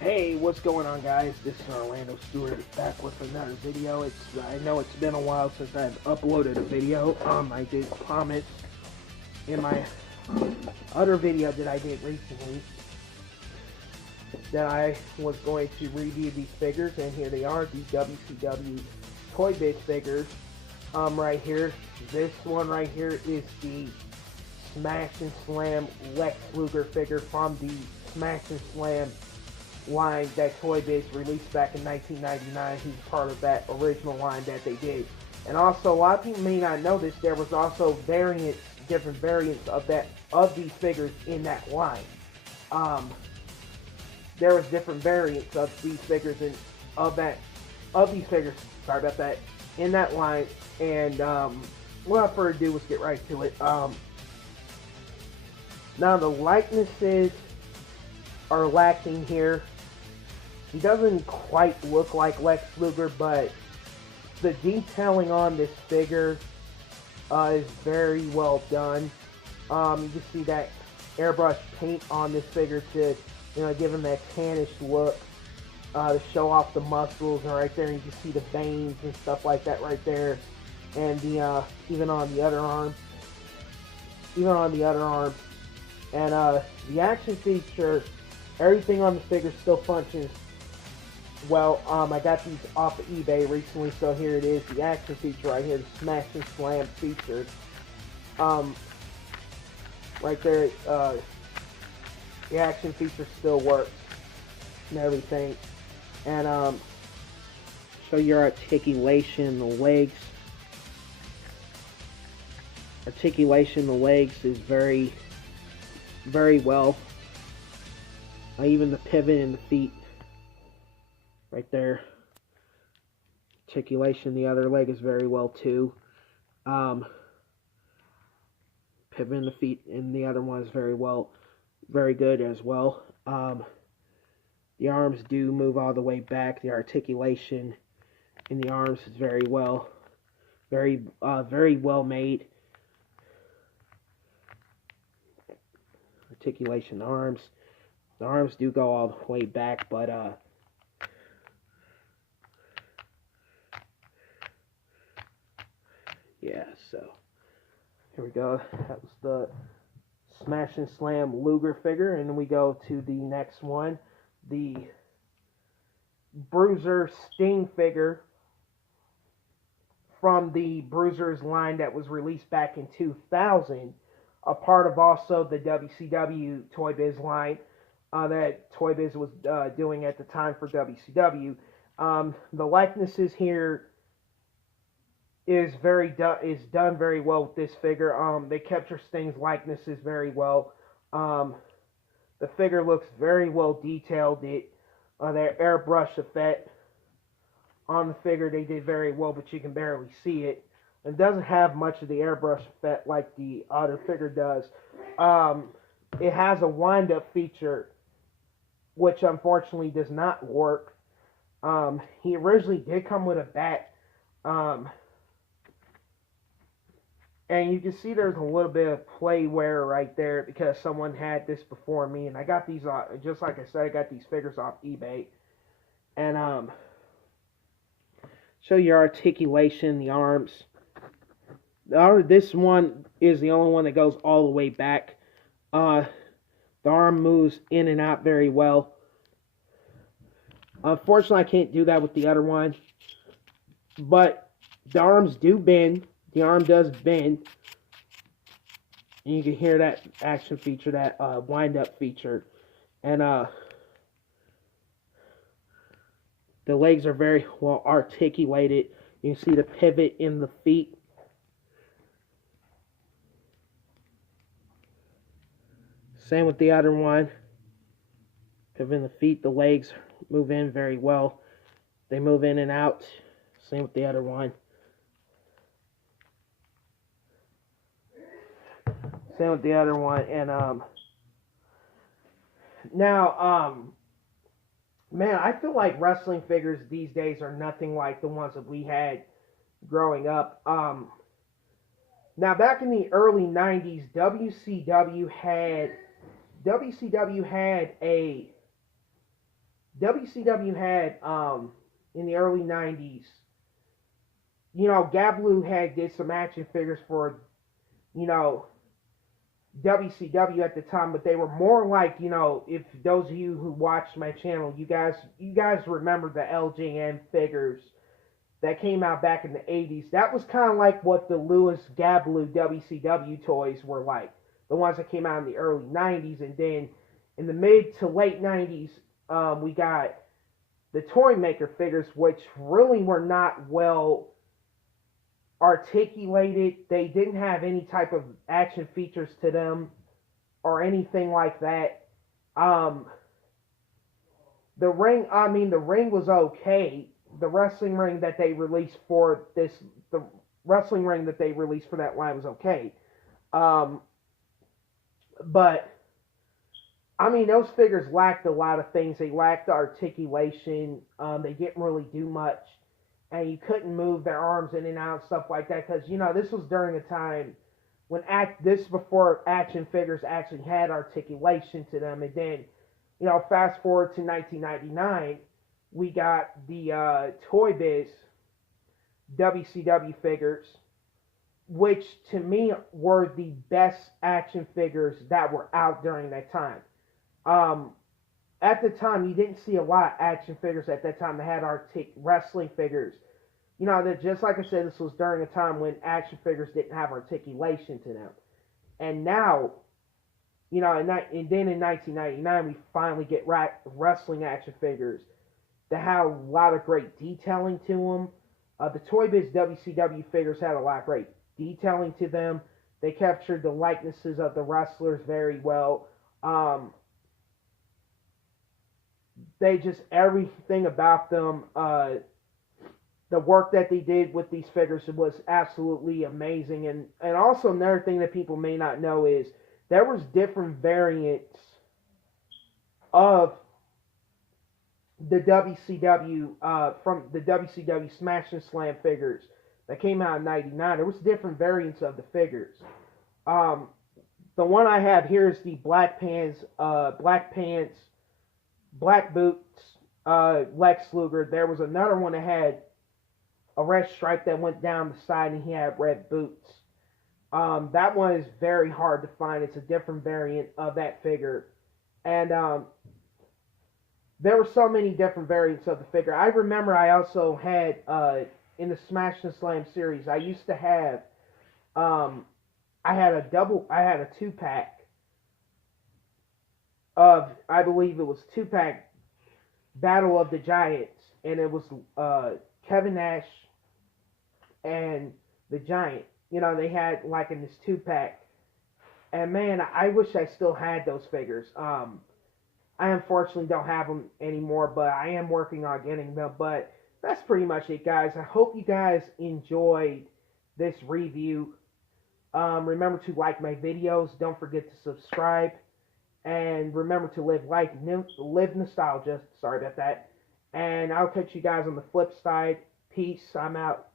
Hey, what's going on, guys? This is Orlando Stewart back with another video. I know it's been a while since I've uploaded a video. I did promise in my other video that I did recently that I was going to review these figures, and here they are, the WCW Toy Biz figures. Right here, this one right here is the Smash and Slam Lex Luger figure from the Smash and Slam line that Toy Biz released back in 1999. He's part of that original line that they did. And also, a lot of people may not know this, there was also different variants of these figures in that line. There was different variants of these figures sorry about that, in that line. And without further ado, let's get right to it. Now the likenesses are lacking here. He doesn't quite look like Lex Luger, but the detailing on this figure is very well done. You can see that airbrush paint on this figure to, give him that tannish look, to show off the muscles. And right there, you can see the veins and stuff like that right there, and the even on the other arm, and the action feature. Everything on the figure still functions well. I got these off of eBay recently, so here it is, the action feature right here, the Smash and Slam feature. Right there, the action feature still works and everything. And show your articulation, the legs. Articulation, the legs is very, very well. Even the pivot in the feet, right there. Articulation, the other leg is very well too. Pivot in the feet, and the other one is very good as well. The arms do move all the way back. The articulation in the arms is very well made. Articulation arms. The arms do go all the way back, but yeah, so here we go. That was the Smash and Slam Luger figure, and then we go to the next one, the Bruiser Sting figure from the Bruisers line that was released back in 2000, a part of also the WCW Toy Biz line that Toy Biz was doing at the time for WCW. The likenesses here is done very well with this figure. They capture Sting's likenesses very well. The figure looks very well detailed. That airbrush effect on the figure, they did very well, but you can barely see it. It doesn't have much of the airbrush effect like the other figure does. It has a wind-up feature, which unfortunately does not work. He originally did come with a bat, and you can see there's a little bit of play wear right there because someone had this before me, and I got these just like I said, I got these figures off eBay. And show your articulation, the arms. This one is the only one that goes all the way back. The arm moves in and out very well. Unfortunately, I can't do that with the other one. But the arms do bend. The arm does bend. And you can hear that action feature, that wind-up feature. And the legs are very well articulated. You can see the pivot in the feet. Same with the other one. Pivot in the feet, the legs move in very well. They move in and out. Same with the other one. Same with the other one. And now, man, I feel like wrestling figures these days are nothing like the ones that we had growing up. Now, back in the early 90s, WCW had a WCW had in the early '90s, you know, Gablu had did some action figures for, you know, WCW at the time, but they were more like, you know, if those of you who watched my channel, you guys remember the LJN figures that came out back in the '80s. That was kind of like what the Louis Gablu WCW toys were like, the ones that came out in the early '90s, and then in the mid to late '90s, we got the Toy Maker figures, which really were not well articulated. They didn't have any type of action features to them or anything like that. Um, the ring was okay. The wrestling ring that they released for this, the wrestling ring that they released for that line was okay. Um, but I mean, those figures lacked a lot of things. They lacked articulation. They didn't really do much, and you couldn't move their arms in and out, stuff like that. Because you know, this was during a time when this before action figures actually had articulation to them. And then, you know, fast forward to 1999, we got the Toy Biz WCW figures, which to me were the best action figures that were out during that time. Um, at the time, you didn't see a lot of action figures at that time that had wrestling figures. You know, that just like I said, this was during a time when action figures didn't have articulation to them. And now, you know, and then in 1999, we finally get wrestling action figures that have a lot of great detailing to them. The Toy Biz WCW figures had a lot of great detailing to them. They captured the likenesses of the wrestlers very well. They just, everything about them, the work that they did with these figures was absolutely amazing. And also another thing that people may not know is there was different variants of the WCW, from the WCW Smash and Slam figures that came out in '99. There was different variants of the figures. The one I have here is the black pants, black boots, Lex Luger. There was another one that had a red stripe that went down the side, and he had red boots. That one is very hard to find. It's a different variant of that figure. And there were so many different variants of the figure. I remember I also had, in the Smash and Slam series, I used to have, I had a 2-pack of, I believe it was 2-pack Battle of the Giants, and it was Kevin Nash and the Giant. You know, they had like in this 2-pack, and man, I wish I still had those figures. I unfortunately don't have them anymore, but I am working on getting them. But that's pretty much it, guys. I hope you guys enjoyed this review. Remember to like my videos. Don't forget to subscribe. And remember to live nostalgia. Sorry about that. And I'll catch you guys on the flip side. Peace. I'm out.